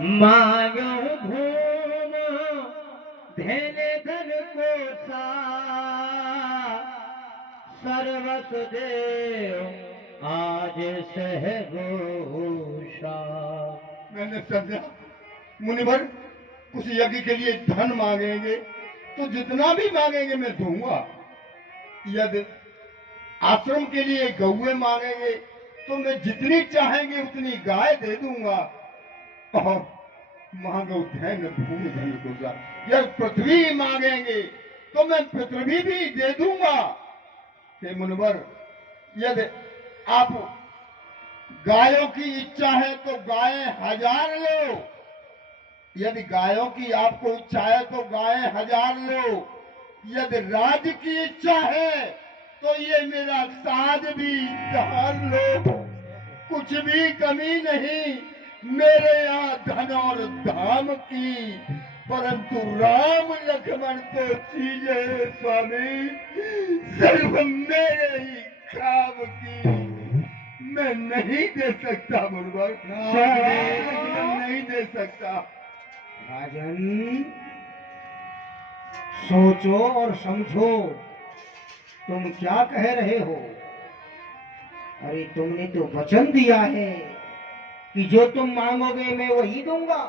मायो घूम धन धन को सा सर्वत देव आज सहगोषा। मैंने समझा मुनिवर कुछ यज्ञ के लिए धन मांगेंगे तो जितना भी मांगेंगे मैं दूंगा। यदि आश्रम के लिए गौए मांगेंगे तो मैं जितनी चाहेंगे उतनी गाय दे दूंगा। और मांगो धन भूमि धन को सा, यदि पृथ्वी मांगेंगे तो मैं पृथ्वी भी दे दूंगा। हे मुनिवर यदि आप गायों की इच्छा है तो गाय 1000 लो, यदि गायों की आपको इच्छा है तो गाय 1000 लो, यदि राज्य की इच्छा है तो ये मेरा साज भी धार लो, कुछ भी कमी नहीं मेरे यहाँ धन और धाम की, परंतु राम लक्ष्मण तो चीजें स्वामी सिर्फ मेरे ही काम की मैं नहीं दे सकता मुनिवर, नहीं दे सकता। राजन सोचो और समझो तुम क्या कह रहे हो। अरे तुमने तो वचन दिया है कि जो तुम मांगोगे मैं वही दूंगा,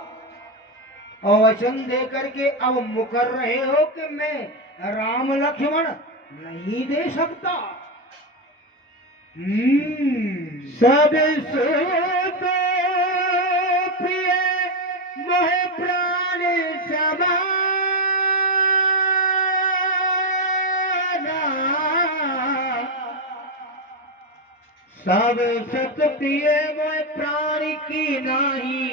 और वचन दे करके अब मुकर रहे हो कि मैं राम लक्ष्मण नहीं दे सकता। सब सुख प्रिय मोह प्राण समाना, सब सत प्रिय मोह प्राण की नाही,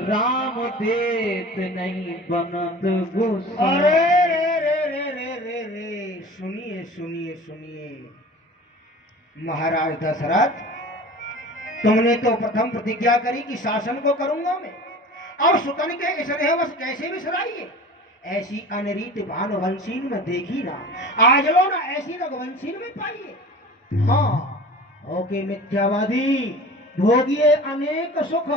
राम देत नहीं बनत गुस्सा। अरे रे रे रे रे रे रे सुनिए सुनिए सुनिए महाराज दशरथ, तुमने तो प्रथम प्रतिज्ञा करी कि शासन को करूंगा मैं, और सुतन के इस बस कैसे बिसराइए। ऐसी अनरीत भानुवंशीन में देखी ना, आज लो ना ऐसी रघुवंशीन में पाइए। हाँ ओके मिथ्यावादी, भोगिए अनेक सुख,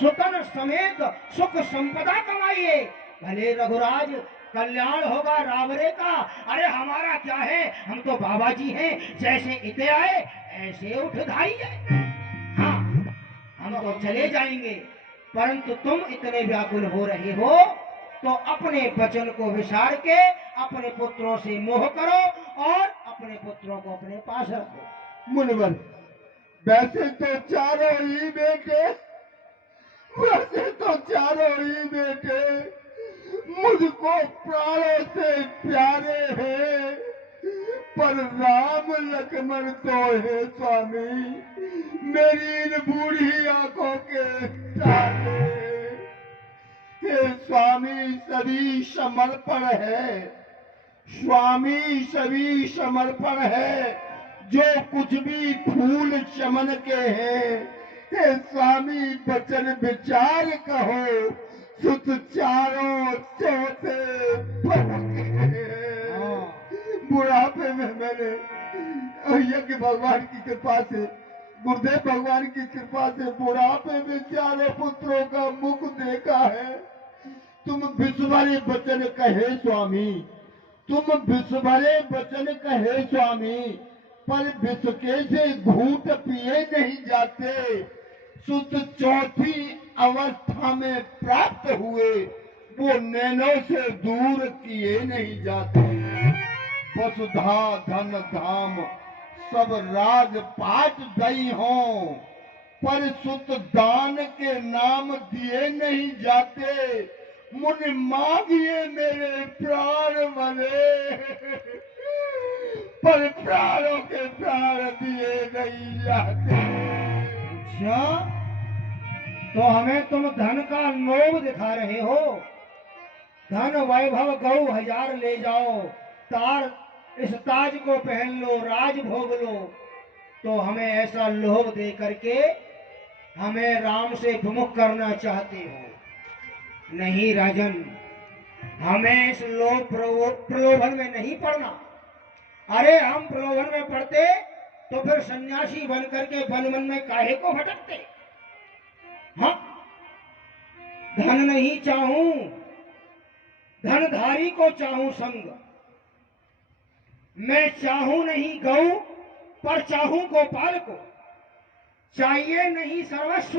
सुतन समेत सुख संपदा कमाइए, भले रघुराज कल्याण होगा रावरे का। अरे हमारा क्या है, हम तो बाबा जी हैं, जैसे इते आए ऐसे उठ धाइए। हाँ हम तो चले जाएंगे, परंतु तुम इतने व्याकुल हो रहे हो तो अपने वचन को विसार के अपने पुत्रों से मोह करो और अपने पुत्रों को अपने पास रखो। मुनिवर वैसे तो चारों ही बेटे, वैसे तो चारों ही बेटे मुझको प्राणों से प्यारे हैं, पर राम लक्ष्मण तो है स्वामी मेरी इन बूढ़ी आंखों के तारे। हे स्वामी सभी समर्पण है, स्वामी सभी समर्पण है, जो कुछ भी फूल चमन के हैं। हे स्वामी वचन विचार कहो, सुत चारों चौथे बुढ़ापे में मैंने यज्ञ भगवान की कृपा से, गुरुदेव भगवान की कृपा से बुढ़ापे में चारों पुत्रों का मुख देखा है। तुम विश्वभरे वचन कहे स्वामी, तुम विश्वभरे वचन कहे स्वामी, पर विश्व के से घूंट पिए नहीं जाते, सुत चौथी अवस्था में प्राप्त हुए वो नैनों से दूर किए नहीं जाते। वसुधा धन धाम सब राजपाट दई हों, पर सुत दान के नाम दिए नहीं जाते। मुनि मांगिए मेरे प्राण मरे, पर प्राणों के प्राण दिए नहीं जाते। अच्छा तो हमें तुम धन का लोभ दिखा रहे हो। धन वैभव गौ 1000 ले जाओ, तार इस ताज को पहन लो, राज भोग लो, तो हमें ऐसा लोभ दे करके हमें राम से विमुख करना चाहते हो। नहीं राजन, हमें इस लोभ प्रलोभन में नहीं पड़ना। अरे हम प्रलोभन में पड़ते तो फिर सन्यासी बन करके वन वन में काहे को भटकते। हाँ धन नहीं चाहूं, धनधारी को चाहूं संग। मैं चाहूं नहीं गौ, पर चाहूं गोपाल को। चाहिए नहीं सर्वस्व,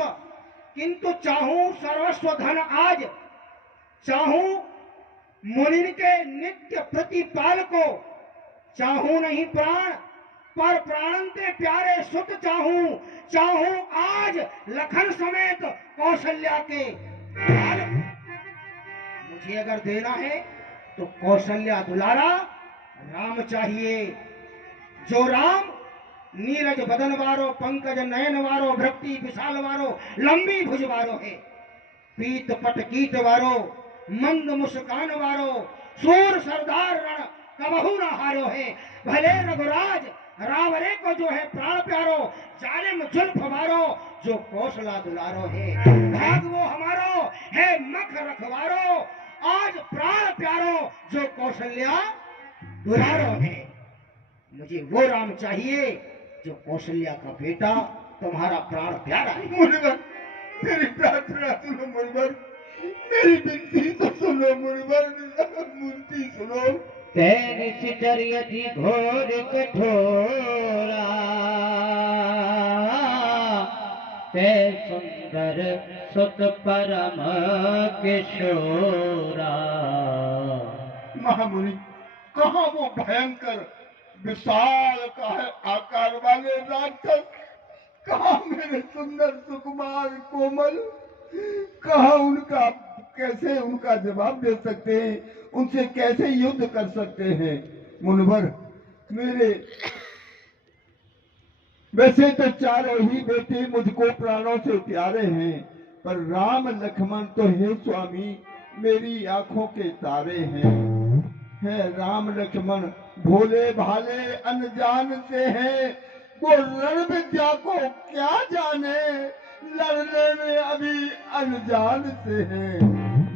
किंतु चाहूं सर्वस्व धन आज। चाहूं मुनि के नित्य प्रतिपाल को। चाहूं नहीं प्राण, पर प्राण ते प्यारे सुत चाहूं। चाहूं आज लखन समेत कौशल्या के बाल को। मुझे अगर देना है तो कौशल्या दुलारा राम चाहिए। जो राम नीरज बदन वारो, पंकज नयन वारो, भक्ति विशाल वारो, लंबी भुज वारो है। पीत पट कीट वारो, मंद मुस्कान वारो, सूर सरदार रण कबहू न हारो है। भले रघुराज रावरे को जो है प्राण प्यारो, जालिम जुल्फ वारो जो कौशला दुलारो है। भाग वो हमारो है मख रखवारो, आज प्राण प्यारो जो कौशल्या दुलारो है। मुझे वो राम चाहिए जो कौशल्या का बेटा तुम्हारा प्राण प्यारा है। मुनिवर, मेरी प्रार्थना सुनो मुनिवर, मेरी विनती तो सुनो मुनिवर, मुंती सुनो। तेरी सिटर यदि घोर कठोरा, ते सुंदर सुत परम किशोरा। महामुनि, कहाँ वो भयंकर विशाल का है आकार वाले राक्षस, कहाँ मेरे सुंदर सुकुमार कोमल, कहाँ उनका, कैसे उनका जवाब दे सकते हैं, उनसे कैसे युद्ध कर सकते हैं। मुनिवर, मेरे वैसे तो चारों ही बेटे मुझको प्राणों से प्यारे हैं, पर राम लक्ष्मण तो हे स्वामी मेरी आंखों के तारे हैं। है राम लक्ष्मण भोले भाले अनजान से हैं, वो रण विद्या को क्या जाने, लड़ने में अभी अनजान से हैं।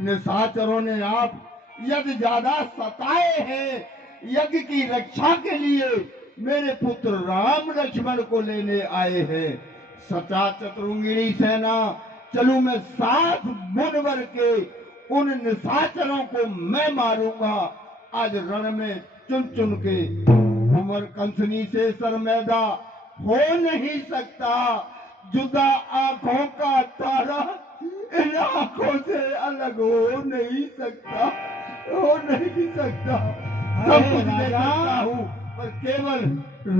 निशाचरों ने आप यज्ञ ज्यादा सताए हैं, यज्ञ की रक्षा के लिए मेरे पुत्र राम लक्ष्मण को लेने आए हैं। सचा चतुरंगिणी सेना चलूं मैं साथ मुनवर के, उन निशाचरों को मैं मारूंगा आज रण में चुन चुन के। उमर कंसनी से सरमैदा हो नहीं सकता, जुदा आंखों का तारा इन आंखों से अलग हो नहीं सकता, हो नहीं सकता। सब कुछ दे सकता हूँ, पर केवल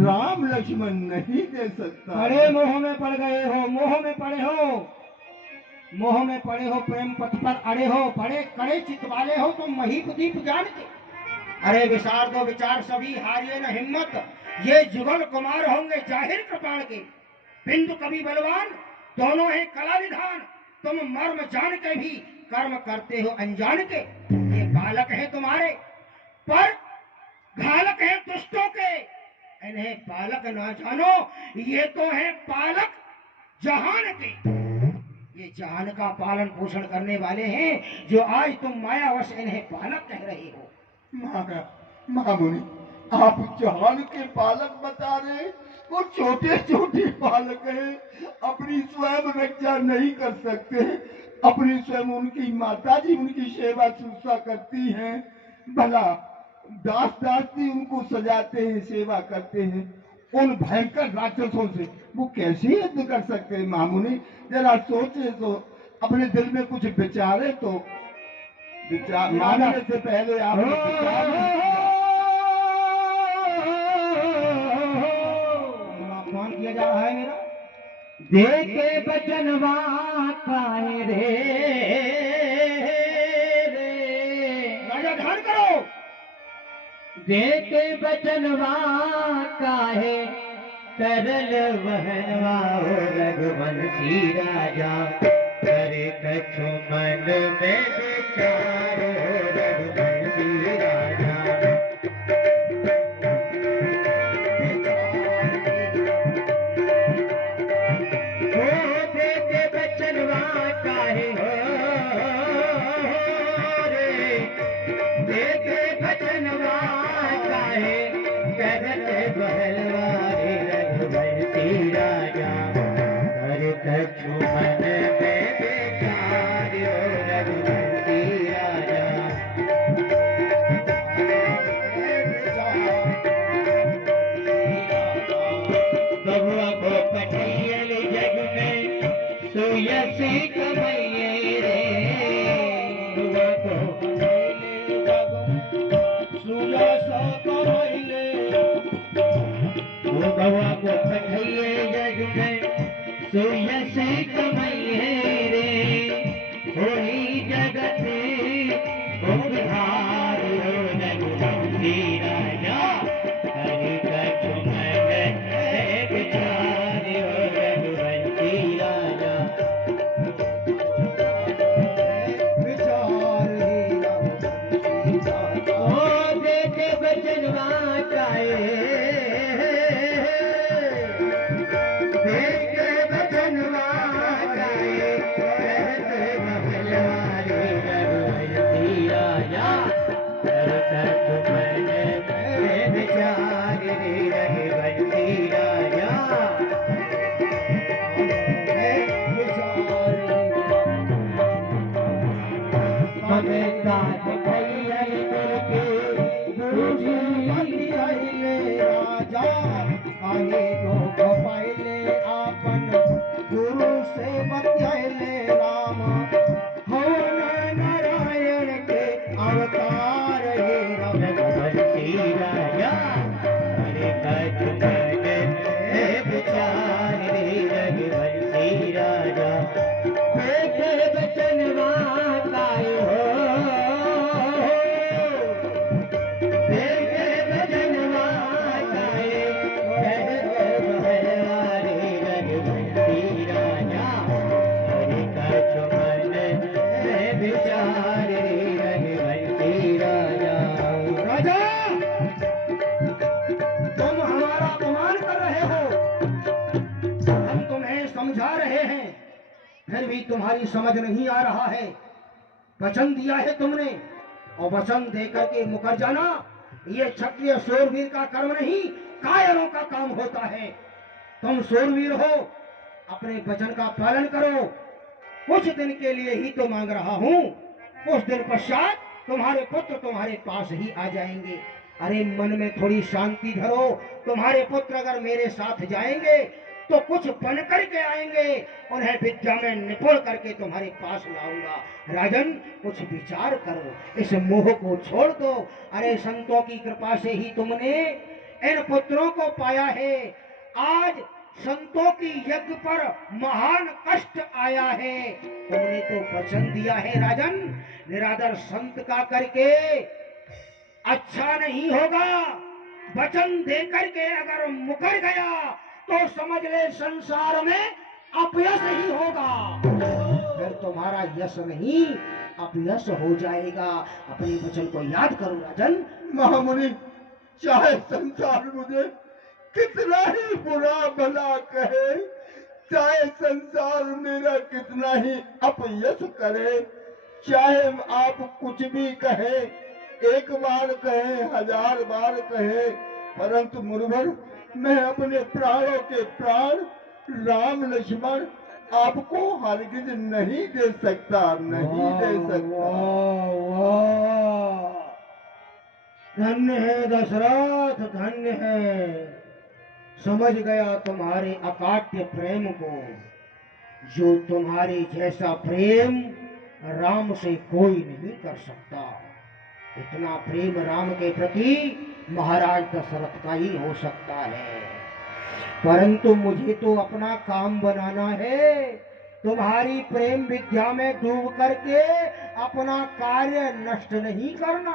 राम लक्ष्मण नहीं दे सकता। अरे मोह में पड़ गए हो, मोह में पड़े हो, मोह में पड़े हो, प्रेम पथ पर अड़े हो, बड़े कड़े चित वाले हो तुम महीप दीप जान के। अरे विचार दो विचार सभी, हारिए न हिम्मत, ये जुगल कुमार होंगे जाहिर कृपाण के। बिंदु कवि बलवान दोनों हैं कला विधान, तुम मर्म जान के भी कर्म करते हो अनजान के। ये बालक हैं तुम्हारे पर घालक हैं दुष्टों के, इन्हें बालक ना जानो, ये तो है पालक जहान के। ये जहान का पालन पोषण करने वाले हैं, जो आज तुम मायावश इन्हें बालक कह रहे हो। महामुनि, आप जहान के बालक बता रहे, वो छोटे छोटे बालक हैं, अपनी स्वयं रक्षा नहीं कर सकते, अपनी स्वयं उनकी माता जी उनकी सेवा शुश्रूषा करती हैं, भला दास दासी उनको सजाते हैं, सेवा करते हैं। उन भयंकर राक्षसों से वो कैसे युद्ध कर सकते हैं। महामुनि, जरा सोचे तो, अपने दिल में कुछ विचारे तो। विचार मानने से पहले आप अपमान किया जा रहा है मेरा। देखे बचनवा काहे रे, राजा ध्यान करो। देखे बचनवा काहे तरल वहनवा, हो रघुवंशी राजा करे कछु मन में विचार, हो रघुवंशी राजा। हो देखे बचनवा काहे हो रे, देखे बचनवा काहे करल बहनवा, रघुवंशी राजा कर कछु मन में विचार, हो ममता दिखाइए करके गुरु जी बतियाइले राजा काहे दुख पाइले आपन गुरु से बतियाइले राम हो नारायण के अवतार हे रघुवंशी राजा हरे कथ मन विचार रे रघुवंशी राजा देखे बचन वाताय हो देखे बचन वाताय हरे रघुवंशी राजा हरे कथ मन विचार रे रघुवंशी राजा राजा तुम हमारा अपमान कर रहे हो हम तुम्हें समझा रहे हैं फिर भी तुम्हारी समझ नहीं आ रहा है वचन दिया है तुमने और वचन देकर के मुकर जाना ये क्षत्रिय शूरवीर का कर्म नहीं कायरों का काम होता है तुम शूरवीर हो अपने वचन का पालन करो कुछ दिन के लिए ही तो मांग रहा हूँ कुछ दिन पश्चात तुम्हारे पुत्र तुम्हारे पास ही आ जाएंगे अरे मन में थोड़ी शांति धरो तुम्हारे पुत्र अगर मेरे साथ जाएंगे तो कुछ बन करके आएंगे उन्हें विद्या में निपुण करके तुम्हारे पास लाऊंगा राजन कुछ विचार करो इस मोह को छोड़ दो अरे संतों की कृपा से ही तुमने इन पुत्रों को पाया है आज संतों की यज्ञ पर महान कष्ट आया है तुमने तो वचन दिया है राजन निरादर संत का करके अच्छा नहीं होगा वचन दे करके अगर मुकर गया तो समझ ले संसार में अपयश ही होगा फिर तुम्हारा यश नहीं अपयश हो जाएगा अपने वचन को याद करो राजन महामुनि चाहे संसार मुझे कितना ही बुरा भला कहे चाहे संसार मेरा कितना ही अपयश करे चाहे आप कुछ भी कहे एक बार कहे हजार बार कहे परंतु मुनिवर मैं अपने प्राणों के प्राण राम लक्ष्मण आपको हरगिज नहीं दे सकता नहीं दे सकता धन्य है दशरथ धन्य है समझ गया तुम्हारे अकाट्य प्रेम को जो तुम्हारे जैसा प्रेम राम से कोई नहीं कर सकता इतना प्रेम राम के प्रति महाराज दशरथ का ही हो सकता है परंतु मुझे तो अपना काम बनाना है तुम्हारी प्रेम विद्या में डूब करके अपना कार्य नष्ट नहीं करना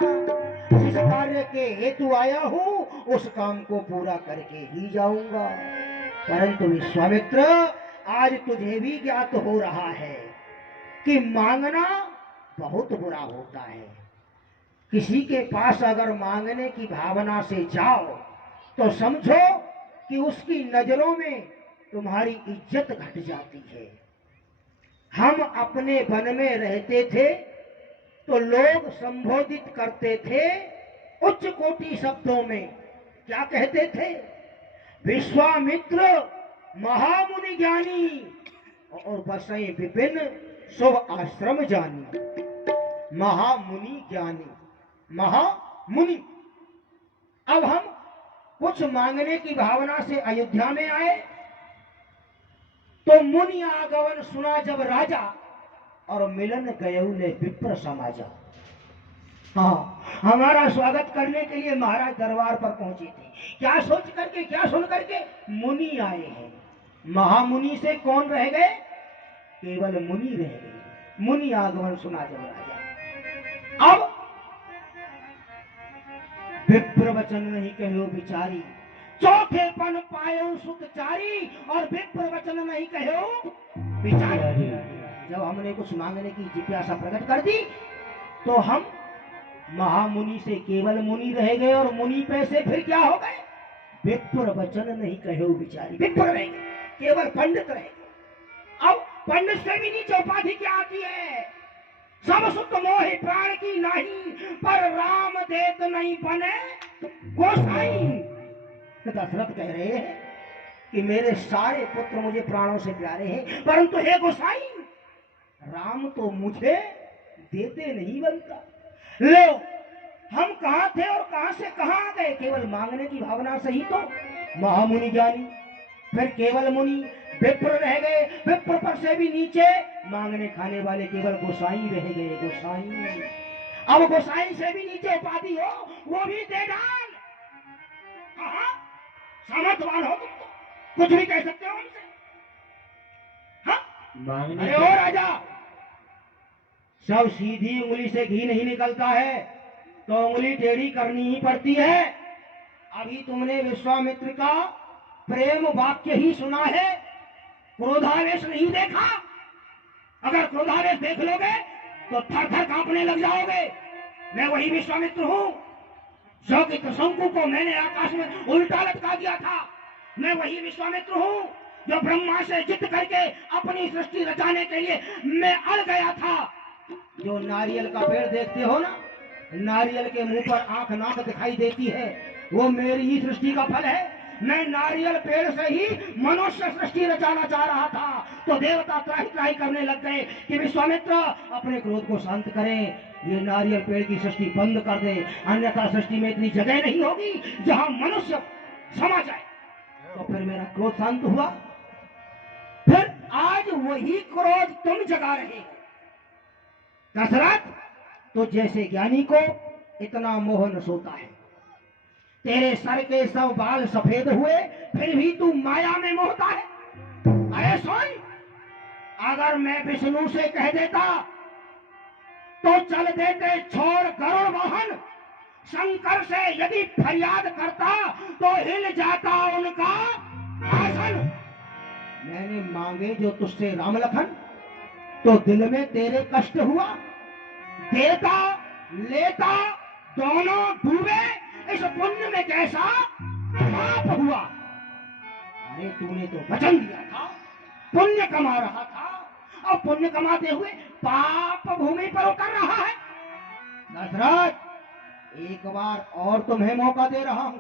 जिस कार्य के हेतु आया हूँ उस काम को पूरा करके ही जाऊंगा परंतु विश्वामित्र आज तुझे भी ज्ञात हो रहा है कि मांगना बहुत बुरा होता है किसी के पास अगर मांगने की भावना से जाओ तो समझो कि उसकी नजरों में तुम्हारी इज्जत घट जाती है हम अपने वन में रहते थे तो लोग संबोधित करते थे उच्च कोटि शब्दों में क्या कहते थे विश्वामित्र महामुनि ज्ञानी और बसई विपिन शुभ आश्रम जानी महामुनि ज्ञानी महामुनि अब हम कुछ मांगने की भावना से अयोध्या में आए तो मुनि आगमन सुना जब राजा और मिलन गयऊ ने विप्र समाजा हाँ हमारा स्वागत करने के लिए महाराज दरबार पर पहुंचे थे क्या सोच करके क्या सुन करके मुनि आए हैं महामुनि से कौन रह गए केवल मुनि रह गए मुनि आगमन सुना जब राजा अब विप्र वचन नहीं कहो बिचारी चौथे पन पायो सुखचारी और विप्र वचन नहीं कहो बिचारी जब हमने कुछ मांगने की जिज्ञासा प्रकट कर दी तो हम महामुनि से केवल मुनि रह गए और मुनि पे से फिर क्या हो गए विप्र वचन नहीं कहो बिचारी विप्र रह गए केवल पंडित रह गए अब पंडित से भी नीचे उपाधि क्या आती है सब सुख मोहि प्राण की नहीं पर राम देत नहीं बने गोसाई दशरथ कह रहे हैं कि मेरे सारे पुत्र मुझे प्राणों से प्यारे हैं परंतु हे गोसाई राम तो मुझे देते नहीं बनता। लो, हम कहाँ थे और कहाँ से कहाँ आ गए? केवल मांगने की भावना से ही तो महामुनि ज्ञानी, फिर केवल मुनि, विप्र रह गए, विप्र पर से भी नीचे मांगने खाने वाले केवल गोसाई रह गए, गोसाई। अब गोसाई से भी नीचे उपाधि हो, वो भी दे डाल। कहा सामर्थवान हो तुम तो कुछ भी कह सकते हो हमसे। हाँ? मांगने अरे ओ राजा, सब सीधी उंगली से घी नहीं निकलता है, तो उंगली टेढ़ी करनी ही पड़ती है। अभी तुमने विश्वामित्र का प्रेम वाक्य ही सुना है, क्रोधावेश नहीं देखा। अगर क्रोधावेश देख लोगे तो थर थर कांपने लग जाओगे। मैं वही विश्वामित्र हूँ जो कि त्रिशंकु को मैंने आकाश में उल्टा लटका दिया था। मैं वही विश्वामित्र हूँ जो ब्रह्मा से जिद करके अपनी सृष्टि रचाने के लिए मैं अड़ गया था। जो नारियल का पेड़ देखते हो ना, नारियल के मुंह पर आंख नाक दिखाई देती है, वो मेरी ही सृष्टि का फल है। मैं नारियल पेड़ से ही मनुष्य सृष्टि रचाना चाह रहा था, तो देवता त्राही त्राही करने लग गए कि विश्वामित्र अपने क्रोध को शांत करें, ये नारियल पेड़ की सृष्टि बंद कर दे, अन्यथा सृष्टि में इतनी जगह नहीं होगी जहां मनुष्य समा जाए। तो फिर मेरा क्रोध शांत हुआ। फिर आज वही क्रोध तुम जगा रहे हो। दशरथ, तो जैसे ज्ञानी को इतना मोह न सोता है। तेरे सर के सब बाल सफेद हुए, फिर भी तू माया में मोहता है। अरे सुन, अगर मैं विष्णु से कह देता तो चल देते छोड़ गरुड़ वाहन। शंकर से यदि फरियाद करता तो हिल जाता उनका आसन। मैंने मांगे जो तुझसे राम लखन, तो दिल में तेरे कष्ट हुआ। देता लेता दोनों डूबे, इस पुण्य में कैसा पाप हुआ। अरे तूने तो वचन दिया था, पुण्य कमा रहा था, और पुण्य कमाते हुए पाप भूमि पर उतर रहा है। दशरथ, एक बार और तुम्हें मौका दे रहा हूं,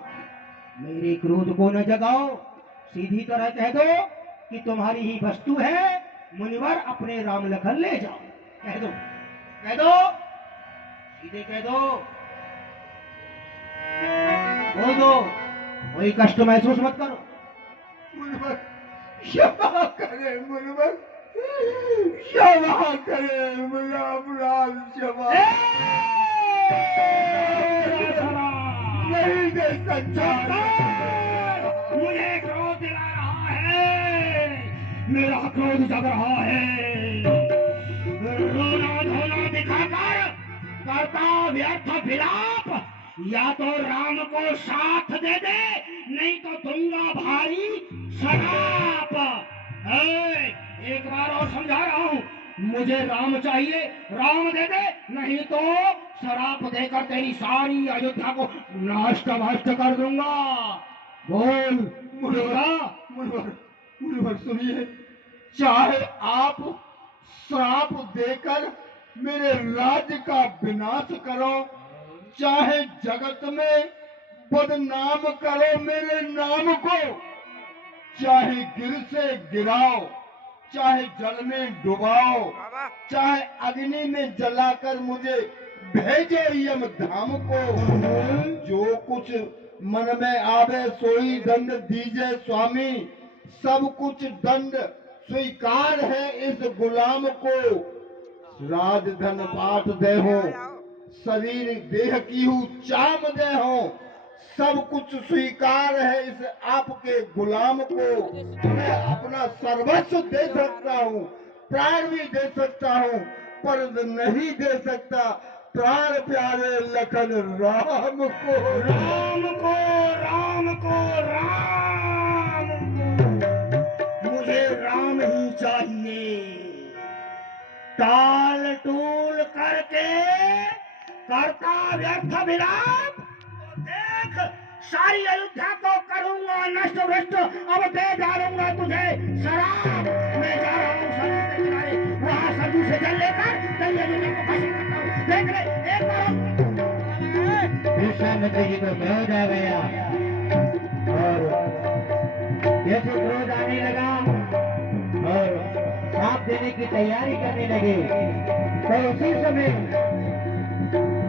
मेरे क्रोध को न जगाओ। सीधी तरह कह दो कि तुम्हारी ही वस्तु है, मुनिवर अपने राम लखन ले जाओ। कह दो, कह दो, सीधे कह दो, बोल दो, कोई कष्ट महसूस मत करो। मुनिवर क्षमा करे, मुनिवर क्षमा करे, मुझे अपराध क्षमा नहीं दे सकता। मुझे क्रोध दिला रहा है, मेरा क्रोध जग रहा है। रोना धोना दिखाकर करता व्यर्थ विलाप, या तो राम को साथ दे दे, नहीं तो दूंगा भारी शराप। एक बार और समझा रहा हूं, मुझे राम चाहिए, राम दे दे, नहीं तो शराप देकर तेरी सारी अयोध्या को नष्ट भ्रष्ट कर दूंगा। बोल मुनिवर सुनिए, चाहे आप श्राप देकर मेरे राज्य का विनाश करो, चाहे जगत में बदनाम करो मेरे नाम को, चाहे गिर से गिराओ, चाहे जल में डुबाओ, चाहे अग्नि में जलाकर मुझे भेजो यम धाम को, जो कुछ मन में आवे सोई दंड दीजे स्वामी, सब कुछ दंड स्वीकार है इस गुलाम को। राजधन पाठ दे हो, शरीर देह की हूँ चाम दे हो, सब कुछ स्वीकार है इस आपके गुलाम को। मैं अपना सर्वस्व दे सकता हूँ, प्राण भी दे सकता हूँ, पर नहीं दे सकता प्राण प्यारे लखन राम को। राम को, राम को, राम को, मुझे राम ही चाहिए। टाल टूल करके करता व्यर्थ विलाप, देख सारी अयोध्या को करूंगा नष्ट भ्रष्ट, अब दे डालूंगा तुझे शराब। मैं जा रहा हूँ सरयू के किनारे, वहां सरयू से जल लेकर तेरी अयोध्या को भस्म करता हूँ। देख ले, एक बार विश्वामित्र जी को क्रोध आ गया, और जैसे क्रोध आने लगा और साफ देने की तैयारी करने लगे तो उसी समय